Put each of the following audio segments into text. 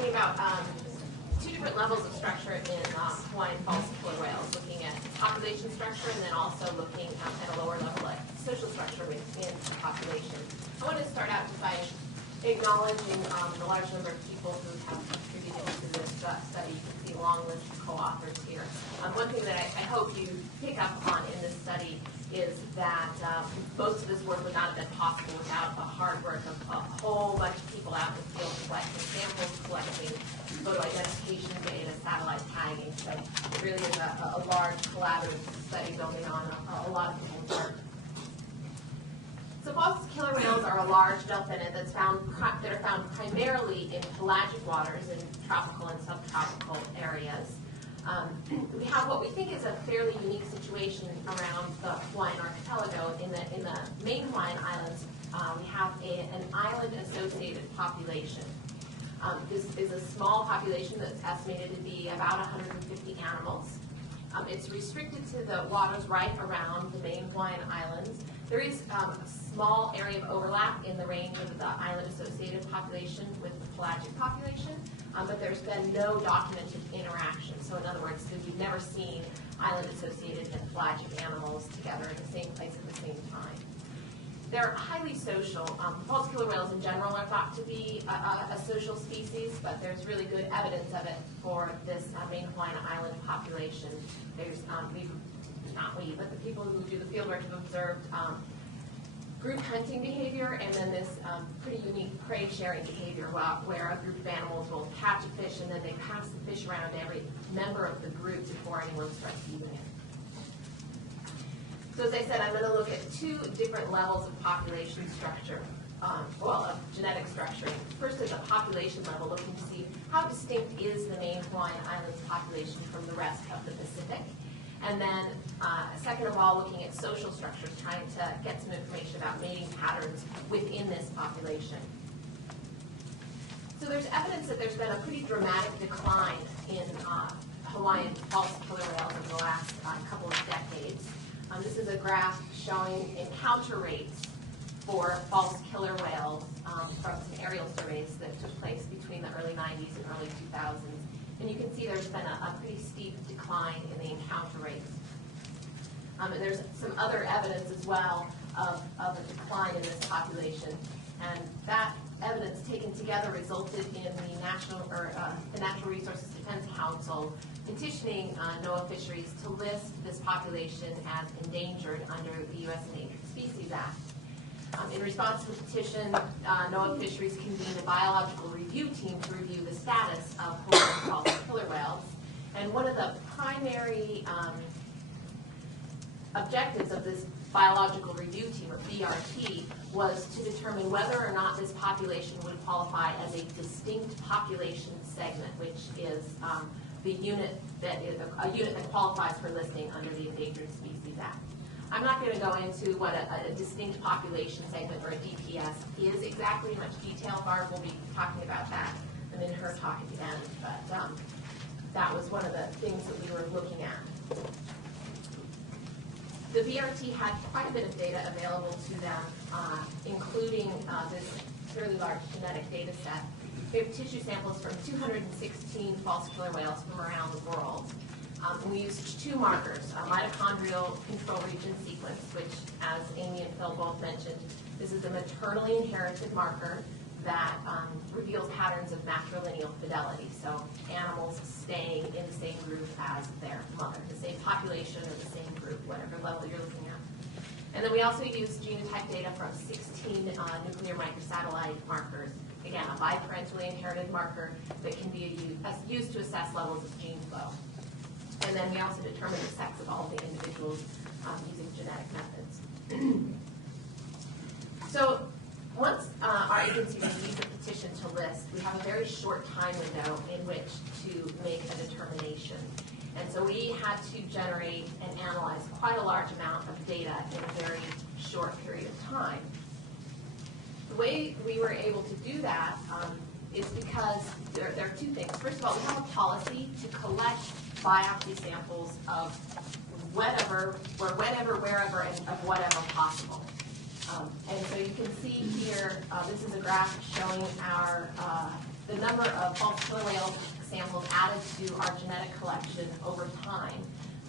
talking about two different levels of structure in Hawaiian false killer whales, looking at population structure and then also looking at a lower level at social structure within the population. I want to start out by acknowledging the large number of people who have contributed to this study. You can see a long list of co-authors here. One thing that I hope you pick up on in this study is that most of this work would not have been possible without the hard work of a whole bunch of people out in the field collecting samples, collecting photo identification data, satellite tagging. So it really is a large collaborative study building on a lot of people's work. So false killer whales are a large delphinid that are found primarily in pelagic waters in tropical and subtropical areas. We have what we think is a fairly unique situation around the Hawaiian archipelago. In the main Hawaiian Islands, we have an island-associated population. This is a small population that's estimated to be about 150 animals. It's restricted to the waters right around the main Hawaiian Islands. There is a small area of overlap in the range of the island-associated population with the pelagic population, but there's been no documented interaction. So in other words, we've never seen island-associated and pelagic animals together in the same place at the same time. They're highly social. False killer whales in general are thought to be a social species, but there's really good evidence of it for this main Hawaiian Island population. There's, but the people who do the fieldwork have observed group hunting behavior and then this pretty unique prey sharing behavior where a group of animals will catch a fish and then they pass the fish around to every member of the group before anyone starts eating it. So as I said, I'm going to look at two different levels of population structure, of genetic structuring. First is a population level, looking to see how distinct is the main Hawaiian Islands population from the rest of the Pacific. And then, second of all, looking at social structures, trying to get some information about mating patterns within this population. So there's evidence that there's been a pretty dramatic decline in Hawaiian false killer whales over the last couple of decades. This is a graph showing encounter rates for false killer whales from some aerial surveys that took place between the early 90s and early 2000s. And you can see there's been a pretty steep decline in the encounter rates. And there's some other evidence as well of a decline in this population. And that evidence taken together resulted in the Natural Resources Defense Council petitioning NOAA Fisheries to list this population as endangered under the U.S. Endangered Species Act. In response to the petition, NOAA Fisheries convened a biological review team to review the status of Hawaiian false killer whales. And one of the primary objectives of this biological review team, or BRT, was to determine whether or not this population would qualify as a distinct population segment, which is the unit that qualifies for listing under the Endangered Species Act. I'm not going to go into what a distinct population segment, or a DPS, is exactly in much detail. Barb will be talking about that in her talk at the end, but that was one of the things that we were looking at. The BRT had quite a bit of data available to them, including this fairly large genetic data set. We have tissue samples from 216 false killer whales from around the world. We used two markers, a mitochondrial control region sequence, which, as Amy and Phil both mentioned, this is a maternally inherited marker that reveals patterns of matrilineal fidelity, so animals staying in the same group as their mother, the same population or the same group, whatever level you're looking at. And then we also used genotype data from 16 nuclear microsatellite markers, again, a biparentally inherited marker that can be used to assess levels of gene flow. And then we also determined the sex of all the individuals using genetic methods. So once our agency receives a petition to list, we have a very short time window in which to make a determination. And so we had to generate and analyze quite a large amount of data in a very short period of time. The way we were able to do that is because there are two things. First of all, we have a policy to collect biopsy samples of wherever, and of whatever possible. And so you can see here, this is a graph showing the number of false killer whale samples added to our genetic collection over time.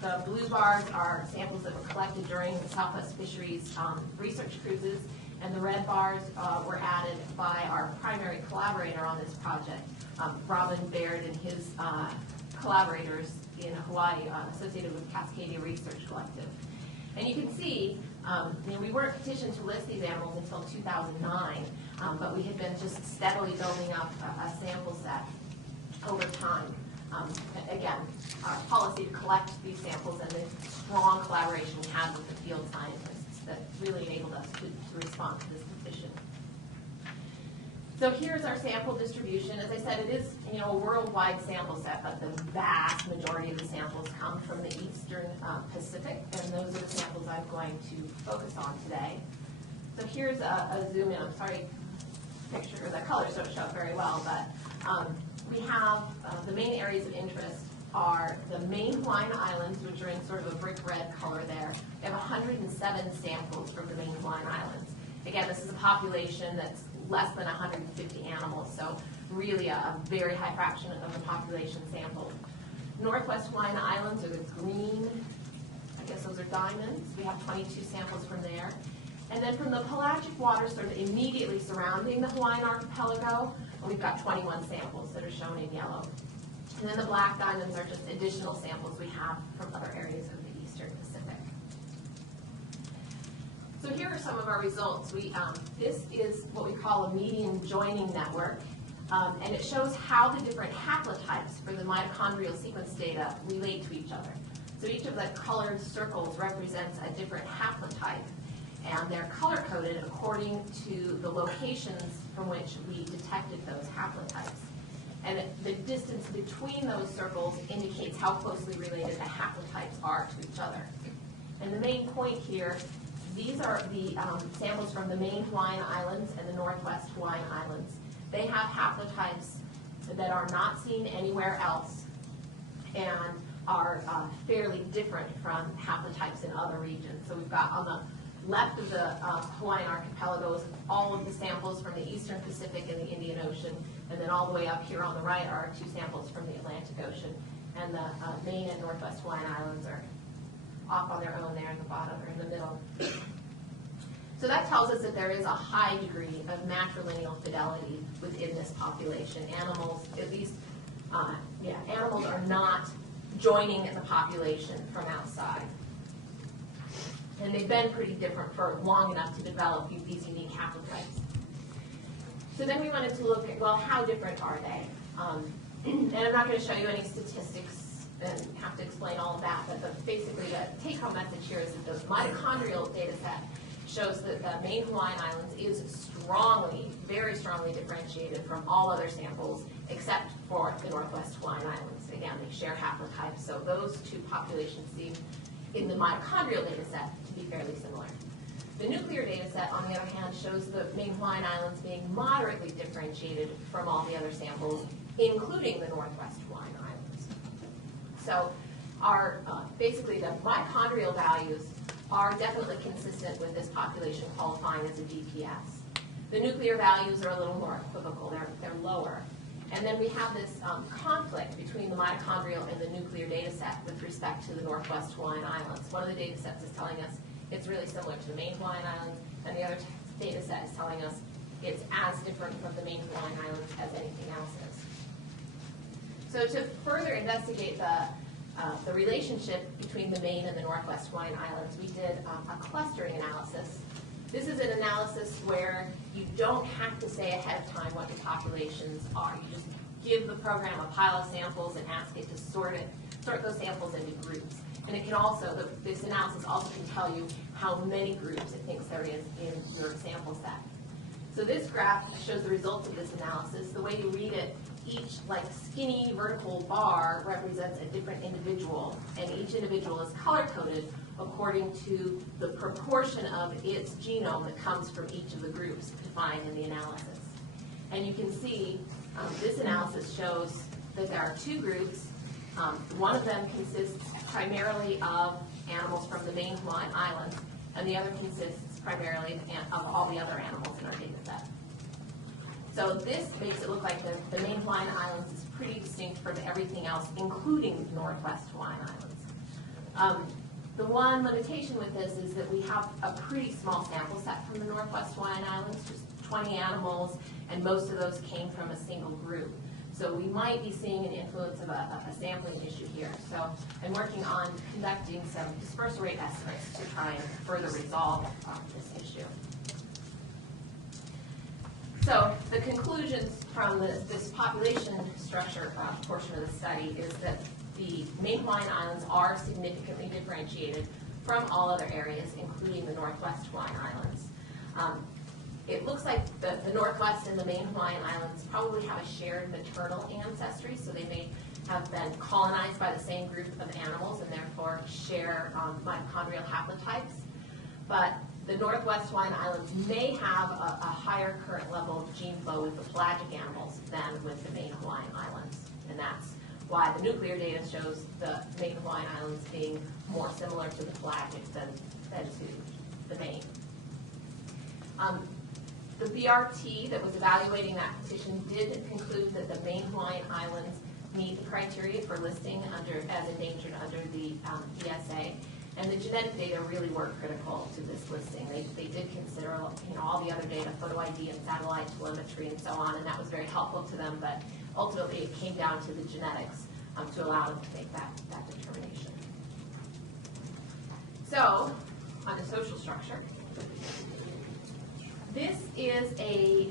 The blue bars are samples that were collected during the Southwest Fisheries research cruises, and the red bars were added by our primary collaborator on this project, Robin Baird and his collaborators in Hawaii associated with Cascadia Research Collective. And you can see, we weren't petitioned to list these animals until 2009, but we had been just steadily building up a sample set over time. Again, our policy to collect these samples and the strong collaboration we had with the field scientists that really enabled us to respond to this petition. So here's our sample distribution. As I said, it is a worldwide sample set, but the vast majority of the samples come from the Eastern Pacific, and those are the samples I'm going to focus on today. So here's a zoom in. I'm sorry, picture, the colors don't show up very well, but we have the main areas of interest are the main Hawaiian Islands, which are in sort of a brick red color there. We have 107 samples from the main Hawaiian Islands. Again, this is a population that's less than 150 animals, so really a very high fraction of the population sampled. Northwest Hawaiian Islands are the green, I guess those are diamonds. We have 22 samples from there. And then from the pelagic waters sort of immediately surrounding the Hawaiian archipelago, we've got 21 samples that are shown in yellow. And then the black diamonds are just additional samples we have from other areas of the Eastern Pacific. So here are some of our results. This is what we call a median joining network, and it shows how the different haplotypes for the mitochondrial sequence data relate to each other. So each of the colored circles represents a different haplotype, and they're color-coded according to the locations from which we detected those haplotypes. And the distance between those circles indicates how closely related the haplotypes are to each other. And the main point here, these are the samples from the main Hawaiian Islands and the Northwest Hawaiian Islands. They have haplotypes that are not seen anywhere else and are fairly different from haplotypes in other regions. So we've got on the left of the Hawaiian archipelago is all of the samples from the Eastern Pacific and the Indian Ocean, and then all the way up here on the right are 2 samples from the Atlantic Ocean. And the main and Northwest Hawaiian Islands are off on their own there in the bottom or in the middle. So that tells us that there is a high degree of matrilineal fidelity within this population. Animals, at least, animals are not joining the population from outside. And they've been pretty different for long enough to develop these unique haplotypes. So then we wanted to look at, well, how different are they? And I'm not going to show you any statistics and have to explain all of that, but basically the take-home message here is that the mitochondrial data set shows that the main Hawaiian Islands is strongly, very strongly differentiated from all other samples except for the Northwest Hawaiian Islands. Again, they share haplotypes, so those 2 populations seem in the mitochondrial data set to be fairly similar. The nuclear data set, on the other hand, shows the main Hawaiian Islands being moderately differentiated from all the other samples, including the Northwest Hawaiian Islands. So our, basically the mitochondrial values are definitely consistent with this population qualifying as a DPS. The nuclear values are a little more equivocal, they're lower. And then we have this conflict between the mitochondrial and the nuclear data set with respect to the Northwest Hawaiian Islands. One of the data sets is telling us it's really similar to the main Hawaiian Islands, and the other data set is telling us it's as different from the main Hawaiian Islands as anything else is. So to further investigate the relationship between the main and the Northwest Hawaiian Islands, we did a clustering analysis. This is an analysis where you don't have to say ahead of time what your populations are. You just give the program a pile of samples and ask it to sort those samples into groups. And it can also, this analysis also can tell you how many groups it thinks there is in your sample set. So this graph shows the results of this analysis. The way you read it, each skinny vertical bar represents a different individual, and each individual is color-coded according to the proportion of its genome that comes from each of the groups defined in the analysis. And you can see this analysis shows that there are 2 groups. One of them consists primarily of animals from the main Hawaiian Islands, and the other consists primarily of all the other animals in our data set. So this makes it look like the main Hawaiian Islands is pretty distinct from everything else, including the Northwest Hawaiian Islands. The one limitation with this is that we have a pretty small sample set from the Northwest Hawaiian Islands, just 20 animals, and most of those came from a single group. So we might be seeing an influence of a sampling issue here. So I'm working on conducting some dispersal rate estimates to try and further resolve this issue. So the conclusions from this population structure portion of the study is that the main Hawaiian Islands are significantly differentiated from all other areas, including the Northwest Hawaiian Islands. It looks like the Northwest and the main Hawaiian Islands probably have a shared maternal ancestry, so they may have been colonized by the same group of animals and therefore share mitochondrial haplotypes. But the Northwest Hawaiian Islands may have a higher current level of gene flow with the pelagic animals than with the main Hawaiian Islands. And that's why the nuclear data shows the main Hawaiian Islands being more similar to the pelagic than to the main. The BRT that was evaluating that petition did conclude that the main Hawaiian Islands meet the criteria for listing as endangered under the ESA. And the genetic data really were critical to this listing. They did consider all the other data, photo ID and satellite telemetry and so on, and that was very helpful to them, but ultimately it came down to the genetics to allow them to make that determination. So, on the social structure, this is a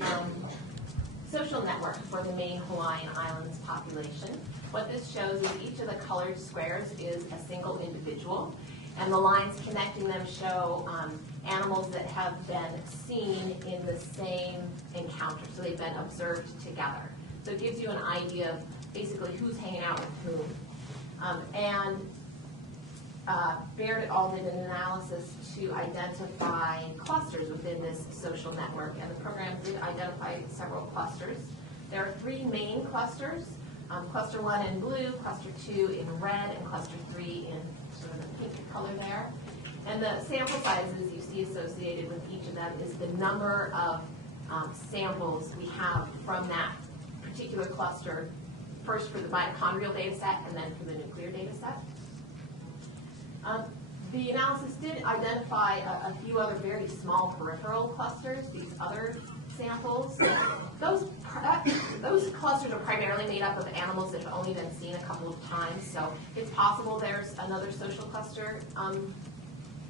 social network for the main Hawaiian Islands population. What this shows is each of the colored squares is a single individual, and the lines connecting them show animals that have been seen in the same encounter, so they've been observed together. So it gives you an idea of basically who's hanging out with whom. Baird et al. Did an analysis to identify clusters within this social network, and the program did identify several clusters. There are three main clusters, cluster 1 in blue, cluster 2 in red, and cluster 3 in sort of the pink color there. And the sample sizes you see associated with each of them is the number of samples we have from that particular cluster, first for the mitochondrial data set and then for the nuclear data set. The analysis did identify a few other very small peripheral clusters, these other samples. Those clusters are primarily made up of animals that have only been seen a couple of times, so it's possible there's another social cluster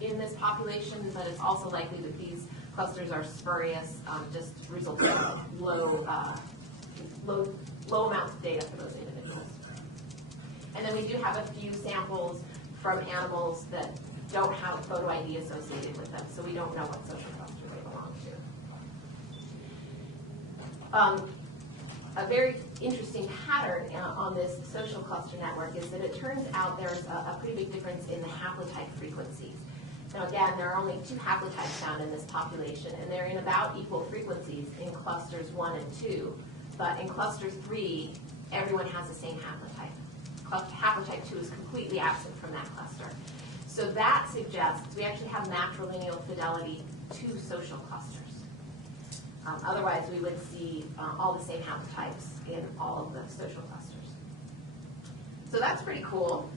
in this population, but it's also likely that these clusters are spurious, just resulting in low amounts of data for those individuals. And then we do have a few samples from animals that don't have a photo ID associated with them, so we don't know what social cluster they belong to. A very interesting pattern on this social cluster network is that it turns out there's a pretty big difference in the haplotype frequencies. Now again, there are only 2 haplotypes found in this population, and they're in about equal frequencies in clusters 1 and 2. But in cluster 3, everyone has the same haplotype. Haplotype 2 is completely absent from that cluster. So that suggests we actually have matrilineal fidelity to social clusters. Otherwise, we would see all the same haplotypes in all of the social clusters. So that's pretty cool.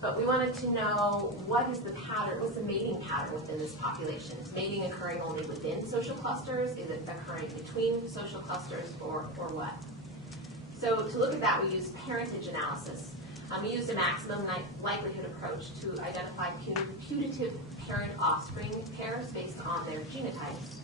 But we wanted to know what is the pattern, what's the mating pattern within this population? Is mating occurring only within social clusters? Is it occurring between social clusters, or what? So to look at that, we used parentage analysis. We used a maximum likelihood approach to identify putative parent-offspring pairs based on their genotypes.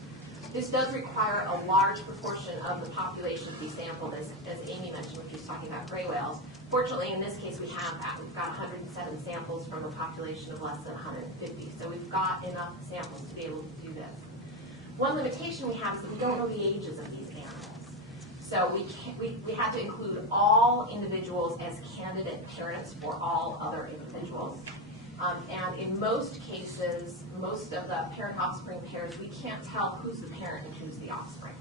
This does require a large proportion of the population to be sampled, as Amy mentioned when she was talking about gray whales. Fortunately, in this case, we've got 107 samples from a population of less than 150, so we've got enough samples to be able to do this. One limitation we have is that we don't know the ages of these animals. So we had to include all individuals as candidate parents for all other individuals. And in most cases, most of the parent-offspring pairs, we can't tell who's the parent and who's the offspring.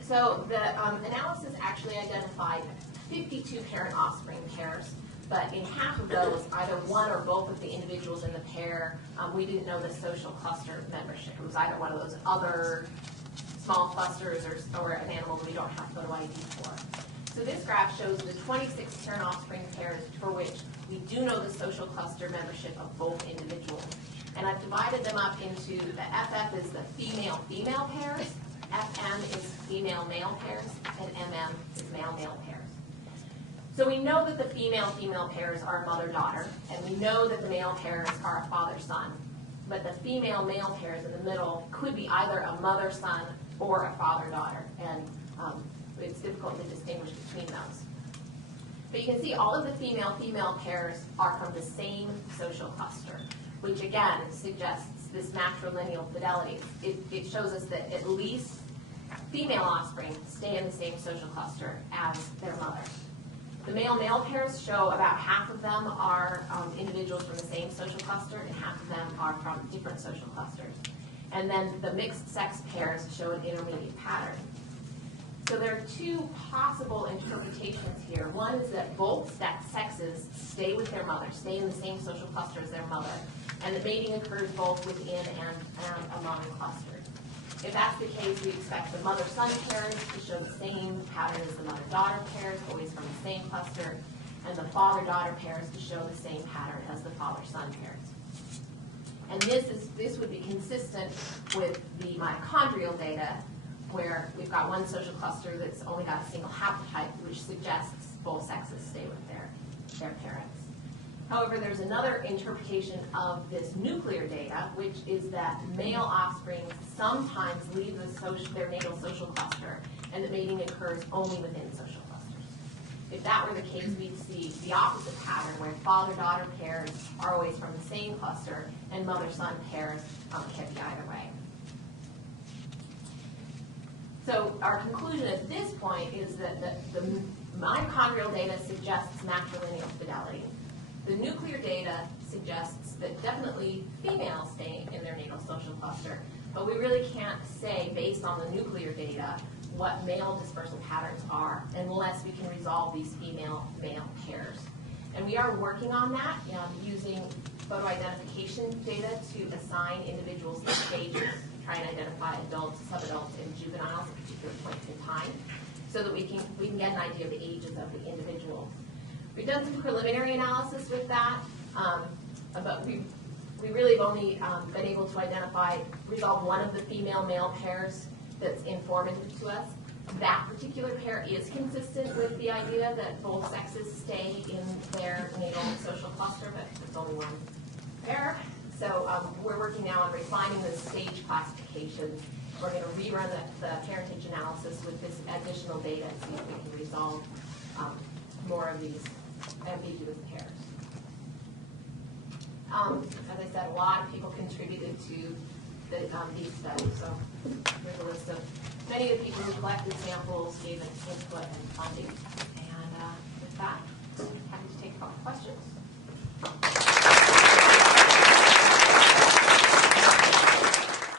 So the analysis actually identified 52 parent-offspring pairs, but in half of those, either one or both of the individuals in the pair, we didn't know the social cluster membership. It was either one of those other small clusters or an animal that we don't have photo ID for. So this graph shows the 26 parent offspring pairs for which we do know the social cluster membership of both individuals. And I've divided them up into the FF is the female-female pairs, FM is female-male pairs, and MM is male-male pairs. So we know that the female-female pairs are mother-daughter, and we know that the male pairs are a father-son. But the female-male pairs in the middle could be either a mother-son or a father-daughter, and it's difficult to distinguish between those. But you can see all of the female-female pairs are from the same social cluster, which again suggests this matrilineal fidelity. It shows us that at least female offspring stay in the same social cluster as their mother. The male-male pairs show about half of them are individuals from the same social cluster and half of them are from different social clusters. And then the mixed sex pairs show an intermediate pattern. So there are two possible interpretations here. One is that both sexes stay with their mother, stay in the same social cluster as their mother, and the mating occurs both within and among clusters. If that's the case, we expect the mother-son pairs to show the same pattern as the mother-daughter pairs, always from the same cluster, and the father-daughter pairs to show the same pattern as the father-son pairs. And this would be consistent with the mitochondrial data, where we've got one social cluster that's only got a single haplotype, which suggests both sexes stay with their parents. However, there's another interpretation of this nuclear data, which is that male offspring sometimes leave their natal social cluster, and the mating occurs only within social clusters. If that were the case, we'd see the opposite pattern, where father-daughter pairs are always from the same cluster, and mother-son pairs can be either way. So our conclusion at this point is that the mitochondrial data suggests matrilineal fidelity. The nuclear data suggests that definitely females stay in their natal social cluster, but we really can't say, based on the nuclear data, what male dispersal patterns are unless we can resolve these female-male pairs. And we are working on that using photo identification data to assign individuals to stages, try and identify adults, subadults, and juveniles at particular points in time, so that we can get an idea of the ages of the individuals. We've done some preliminary analysis with that, but we really have only been able to resolve one of the female-male pairs that's informative to us. That particular pair is consistent with the idea that both sexes stay in their natal social cluster, but it's only one pair. So we're working now on refining the stage classifications. We're going to rerun the parentage analysis with this additional data and see if we can resolve more of these ambiguous pairs. As I said, a lot of people contributed to these studies. So here's a list of many of the people who collected samples, gave input and funding.